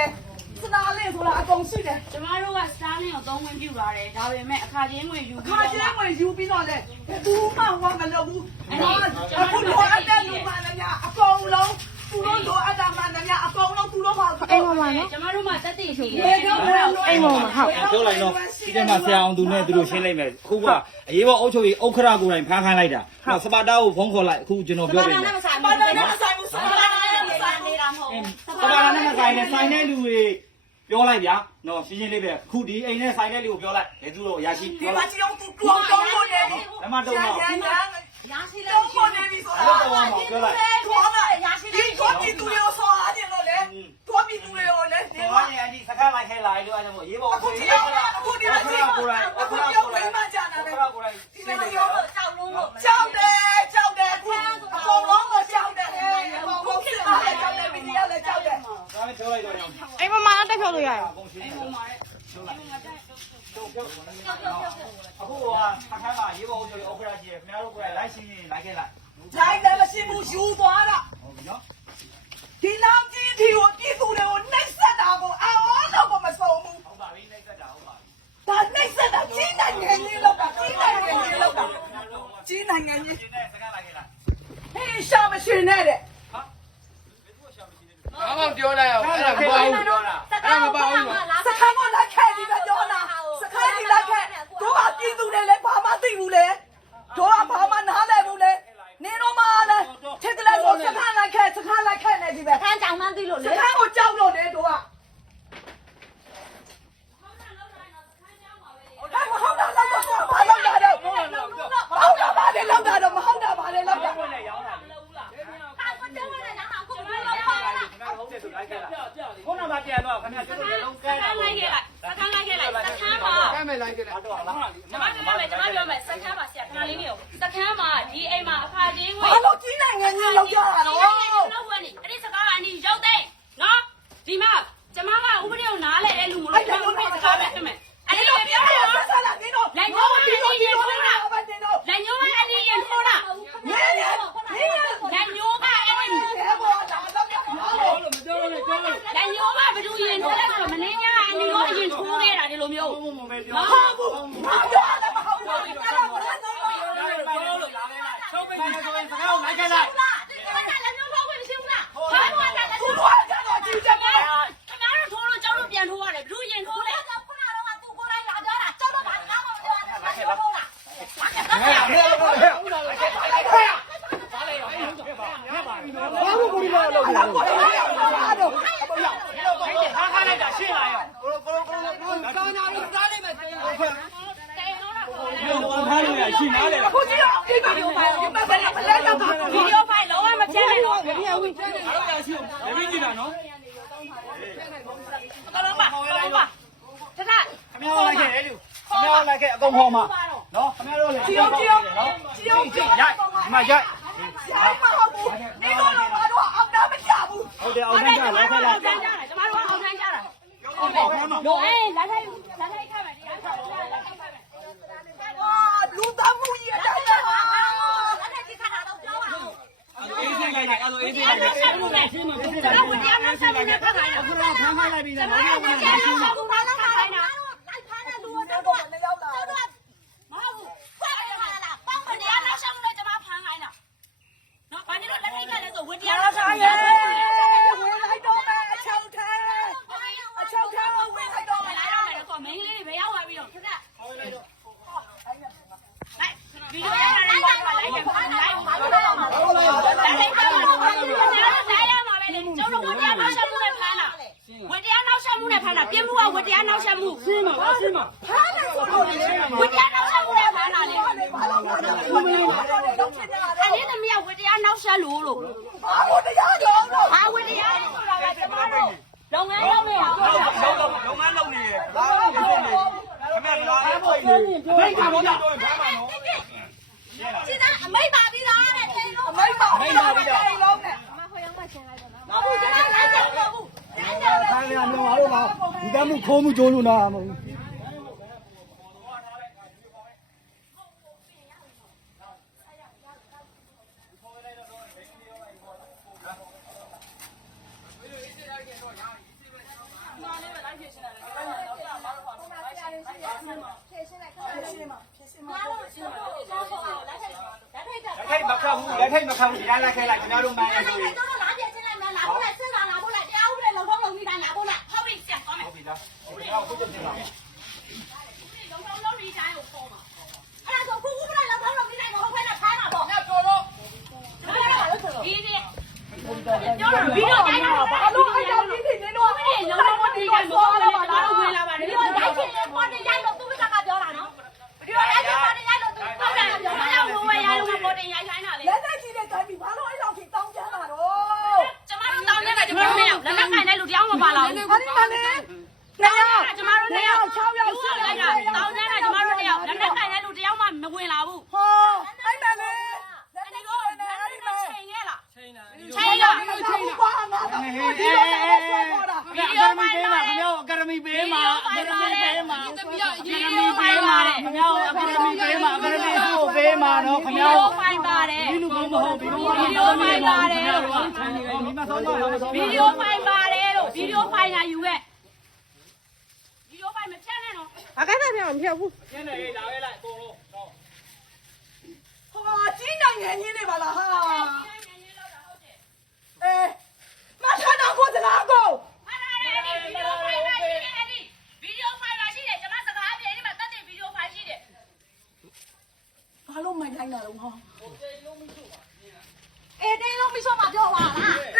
တယ်စနာလေးဆိုတာအကုန်ရှိတယ်ကျမတို့ကစတားလင်းကိုသုံးဝင်ပြူလာတယ်ဒါပေမဲ့အခါချင်းဝင်ယူခါချင်းဝင်ယူပြီးတော့လေဘူးမှဟောမလုပ်ဘူးအခုလိုအပ်တဲ့လူမှလည်းအကုန်လုံးသူတို့လိုအပ်တာမှလည်းအကုန်လုံးသူတို့ပါအိမ်ပေါ်မှာနော်ကျမတို့မှတက်တည်ရှိတယ်ဘယ်တော့မှအိမ်ပေါ်မှာဟုတ်ပြောလိုက်တော့ဒီထဲမှာဆရာအောင်သူနဲ့သူတို့ရှင်းလိုက်မယ်အခုကအရေးပေါ်အုပ်ချုပ်ရေးဥက္ခရာကိုယ်တိုင်ဖမ်းခိုင်းလိုက်တာစပါတာကိုဖုန်းခေါ်လိုက်အခုကျွန်တော်ပြောပြမယ်ဆိုင်ပါတော့မဆိုင်ဘူးဆိုင်ပါတော့နေ တာမဟုတ်စပါတာနဲ့ဆိုင်နဲ့ဆိုင်တဲ့လူတွေပြောလိုက်ဗျာနော်ရှင်းရှင်းလေးပဲခုဒီအိမ်နဲ့ဆိုင်တဲ့လူကိုပြောလိုက်ဘယ်သူတော့ရရှိဒီပြောမှာလိုက်ကြည့်အောင်သူတောင်းတောင်းလို့နေပြီလမ်းမတော့တော့ရန်ရန်ရာရှိလဲတောင်းပေါ်နေပြီဆိုအဲ့တော့တော့တော့ပြောလိုက်ထောင်းလာရာရှိဒီထောင်းပြီးသူရောဆောအားတယ်လို့လေထောင်းပြီးသူရောလေဒီဒီမှာမှာနေအဒီစကားလိုက်ခဲလာလို့အဲ့ဒါမို့ရေးပေါ် အခု ဆို ဒီ ရေး ရောအခုဒီရော ကိုယ်တိုင် အခုဒီရောမိမကြတာ ဥ လေ က္ခရာကိုယ်တိုင် ဒီလိုရောကြောက်လို့ကြောက်တယ်ကြောက်တယ်အခုအကုန်လုံးကကြောက်တယ်အကုန်လုံးဖြစ်လာတယ်ကြောက်တယ်ဗီဒီယိုလည်းကြောက်တယ် ဒါနဲ့ပြောလိုက်တော့ရ အောင်အိမ်ပေါ်မှာတက်ဖြုတ်လို့ရရအကုန်ရှင်းတယ်အခုကအခါခါရေးပေါ်ဆိုရေးဥက္ခရာရှိရခင်ဗျားတို့ကိုယ်တိုင်လိုက်ရှင်းရင်လိုက်ခဲ့လိုက်ဂျိုင်းတယ်မရှိဘူးယူသွားတာဟုတ်ပြီနော် ဒီလောက်ကြီးဒီကိုပြည်သူတွေကိုနှိပ်စက်တာကိုအော်တော့မဆုံးဘူး ဟုတ်ပါပြီနှိမ့်ဆက်တာဟုတ်ပါပြီ ဒါနှိပ်စက်တာကြီးနိုင်ငံကြီးလောက်တာကြီးနိုင်ငံကြီးလောက်တာကြီးနိုင်ငံကြီး ရှင်းတဲ့စကားလိုက်ခဲ့လိုက် ဟေးရှာမရှင်နဲ့တဲ့ ဘာမှပြောလိုက်အောင်အဲ့ဒါမပေါ့ဘူး ပြောတာ အဲ့ဒါမပေါ့ဘူး စခန်းကလိုက်ခဲ့ဒီကကြောနာစခန်းကြီးလိုက်ခဲ့တို့ကပြည်သူတွေလည်း ဘာမှသိဘူးလေတို့ကဘာမှနားလည်ဘူးလေနေတော့မှလည်းထစ်ကလေးဆိုစခန်းလိုက်ခဲ့စခန်းလိုက်ခဲ့နေဒီပဲခန်းကြောင်မှန်းသိလို့စလေခန်းကိုကြောက်လို့လေတို့ကဟာမဟုတ်တာလောက်တော့ဘာလောက်တာတော့မဟုတ်တာဘာလဲလောက်တာတော့မဟုတ်တာဘာလဲလောက်တာဘယ်နဲ့ရောင်းတာလဲကျမတို့ကခင်ဗျားဟုတ်တယ်ဆိုလိုက်ခဲ့လိုက်ခုနကပြန်တော့ခင်ဗျားကျွတ်တယ်လုံးကဲစတာခန်းလိုက်ခဲ့လိုက် စခန်းလိုက်ခဲ့လိုက်စခန်းမှာကမ်းမယ်လိုက်ကြတယ်တော့လားကျမပြောမယ်ကျမပြောမယ်စခန်းမှာဆရာခဏလေးနေအောင်စခန်းမှာဒီအိမ်မှာအခါချင်းဝင်ဘာလို့ကြီးနိုင်ငံကြီးလောက်ကြတာတော့ လောက်ဝင်နေအဲ့ဒီစကားကအနီရောက်တဲ့နော်ဒီမှာကျမကဥပဒေကိုနားလဲတဲ့လူမလို့ကျမဥပဒေစကားပဲဖြစ်မယ်အဲ့ဒီလိုပြောတယ်နော် ဆက်လာနေတော့ဒီတော့ဒီတော့ဒီတော့ဘာတင်တော့ လက်ညိုးကအနီရင်ထိုးတာ နေနေနေ လက်ညိုးကအနီ နေဘောလာတော့ပြဘာလို့ မပြောလို့ပြောလို့ လက်ညိုးကဘယ်သူရင်ထိုးလဲဆိုတော့မင်းညာအနီရောအရင်ထိုးခဲ့တာဒီလိုမျိုး ဘုံဘုံ ပဲပြောဟာဘူးဘာပြောလဲမဟုတ်ဘူးအဲ့ဒါဘာလဲချုပ်မိနေဆိုရင်စကားကိုလိုက်ခဲ့လိုက်ဒီကနေ့လက်ညိုးဖောက်ဝင်ရှင်းလားဘာလို့လဲလက်သူညိုးတို့ကကတော့ကြည့်ချက်တယ်ခင်ဗျားတို့ထိုးလို့ကျောင်းတို့ပြန်ထိုးရတယ်ဘယ်သူရင်ထိုးလဲဘာလို့ကိုလာလို့လာတော့ ခါခါလိုက်တာရှင်းလာရော ကာနာလို့စားလိုက်မယ် တဲတော့တာခေါ်လဲ ဘုံ ထားလို့ရရှင်းနားလေအခုကြည့်အောင်ဒီမှာပြောပါဦးဒီမှာဘယ်လဲဘယ်လဲတော့ဗီဒီယိုဖိုင်လုံးဝမဖြတ်နိုင်တော့အဲ့ဒါရှိအောင်ဒီကြည့်တာနော်ကလုံးပါကလုံးပါတထခင်ဗျားလိုက်ခဲ့လေလူခင်ဗျားလိုက်ခဲ့အကုန်ဟောမှာနော်ခင်ဗျားတို့လည်းကြည့်အောင်ကြည့်အောင်ကြည့်အောင်ကြည့်အောင်ရိုက်ဒီမှာရိုက်ရိုက်မဟုတ်ဘူးဒီတော့တော့ဘာတော့အောင်တာမချဘူးဟုတ်တယ်ဟုအောင်တ်တတယ်န်းကျကြမလိုက်တို့ခဲ့အောလိုင်က်ထမ်းကြတာကျမတို့အောင်ထမ်းကြတာဟုတ်ပါဘူးနော်တို့အေးလက်ထိုက်လက်ထိုက်ခတ်မယ်တရားခတ်မယ်လက်ထိုက်ခတ်မယ် ဟာလူသားမှုကြီးအတိုင်းပါ အေးစင်လိုက်တယ်အဲ့လိုအေးစင်လိုက်တယ်ဆက်မှုနဲ့ကျွန်တော်ဝင်တရားနဲ့ဆက်မှုနဲ့ဖတ်ခိုင်းတာအခုတော့ဖမ်းခိုင်းလိုက်ပြီကျနော်မတို့ကတရားနဲ့ဆက်မှုနဲ့ဖတ်ခိုင်းတာတော့တော့မရောက်လာမဟုတ်ဘူးဖတ်ရတာပေါင်းမတရားနဲ့ဆက်မှုနဲ့ကျမဖမ်းခိုင်းတာနော်ဘာလို့လက်ထိုက်ခတ်လဲဆိုဝင်တရားနဲ့ဆက်မှုနဲ့ဖမ်းခိုင်းတာ ဝင်လိုက်တော့မယ်အချောက်ထဲအချောက်ထဲဝင်လိုက်တော့မယ် လာရမယ်ဆိုမင်းလေးတွေဘယ်ရောက်သွားပြီးတော့ခက်ခက်လိုက်ဗီဒီယိုရတာလည်းလိုက်ပါလိုက်တယ်လိုက်ပါလိုက်လိုက်ပါလိုက်ရမှာပဲလေကျုပ်တို့ဝတရားနောက်ဆက်မှုနဲ့ဖမ်းတာဝတရားနောက်ဆက်မှုနဲ့ဖမ်းတာပြင်းမှုကဝ တရားနောက်ဆက်မှုရှင်းပါပါရှင်းပါဖမ်းတယ်ဆိုတော့လေဝတရားနောက်ဆက်မှုနဲ့ဖမ်းတာလေဘာလို့ဖမ်းတယ်ဒီမှာတော့တော့ဖြစ်နေတာလေအလေးသမီးကဝတရားနောက်ဆက်လို့လို့ဘာလို့တရားတော့တော့ဟာဝတရားဆိုတာကကျမတို့လုပ်ငန်းလုပ်နေတာပြောတာလုံးလုံးလုံးမလုံးနေတယ်ဘာလို့ဖြစ်နေခင်ဗျားပြောအဲ့ပေါ်နေမိတ်ကဘောတော့ဖမ်းပါ မှုခိုးမှုကြိုးလို့နာမဟုတ်ဘူးလက်ထိုက်မခံဘူးလက်ထိုက်မခံဘူးဒီတိုင်းလက်ခဲလိုက်ကျွန်တော်တို့မှန်ရတယ် 我们看，我推荐谁呢？ သမီးကအရေးကြီးဖိုင်းပါတယ်ခမရောအကယ်ဒမီပေးမှာအကယ်ဒမီကိုပေးမှာနော်ခမရောဖိုင်းပါတယ်ဒီလိုမဟုတ်ဘူးဗီဒီယိုဖိုင်းပါတယ်လို့မိမဆုံးပါဗီဒီယိုဖိုင်းပါတယ်လို့ဗီဒီယိုဖိုင်းကယူခဲ့ဗီဒီယိုဖိုင်းမဖြတ်နဲ့နော်အကယ်ဒမီမဖြတ်ဘူးဖြတ်နေလေလာခဲ့လိုက်အကုန်လုံးဟောကြီးနိုင်ငံကြီးနေပါလားဟာ ခိုင်းတာတော့ဟောအေးတင်းလုံးမရှော့မှာပြောပါလား